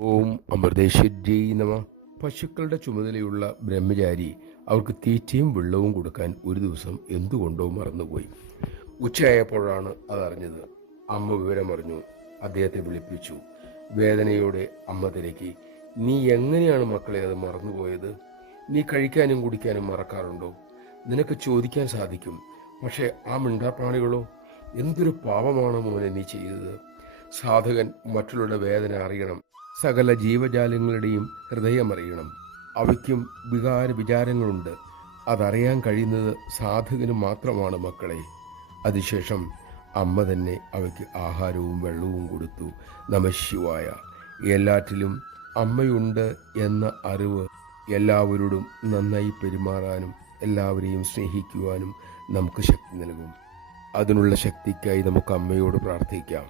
ഓം അമൃതേശ്വരി നമ. പശുക്കളുടെ ചുമതലയുള്ള ബ്രഹ്മചാരി അവർക്ക് തീറ്റയും വെള്ളവും കൊടുക്കാൻ ഒരു ദിവസം എന്തുകൊണ്ടോ മറന്നുപോയി. ഉച്ചയായപ്പോഴാണ് അതറിഞ്ഞത്. അമ്മ വിവരമറിഞ്ഞു. അദ്ദേഹത്തെ വിളിപ്പിച്ചു. വേദനയോടെ അമ്മ തിരക്കി, നീ എങ്ങനെയാണ് മക്കളെ അത് മറന്നുപോയത്? നീ കഴിക്കാനും കുടിക്കാനും മറക്കാറുണ്ടോ? നിനക്ക് ചോദിക്കാൻ സാധിക്കും, പക്ഷേ ആ മിണ്ടാപ്രാണികളോ? എന്തൊരു പാപമാണ് മോനെ നീ ചെയ്തത്. സാധകൻ മറ്റുള്ളവരുടെ വേദന അറിയണം. സകല ജീവജാലങ്ങളുടെയും ഹൃദയമറിയണം. അവയ്ക്കും വിചാരങ്ങളുണ്ട്. അതറിയാൻ കഴിയുന്നത് സാധകന് മാത്രമാണ് മക്കളെ. അതിനുശേഷം അമ്മ തന്നെ അവയ്ക്ക് ആഹാരവും വെള്ളവും കൊടുത്തു. നമഃശിവായ. എല്ലാറ്റിലും അമ്മയുണ്ട് എന്ന അറിവ് എല്ലാവരോടും നന്നായി പെരുമാറാനും എല്ലാവരെയും സ്നേഹിക്കുവാനും നമുക്ക് ശക്തി നൽകും. അതിനുള്ള ശക്തിക്കായി നമുക്ക് അമ്മയോട് പ്രാർത്ഥിക്കാം.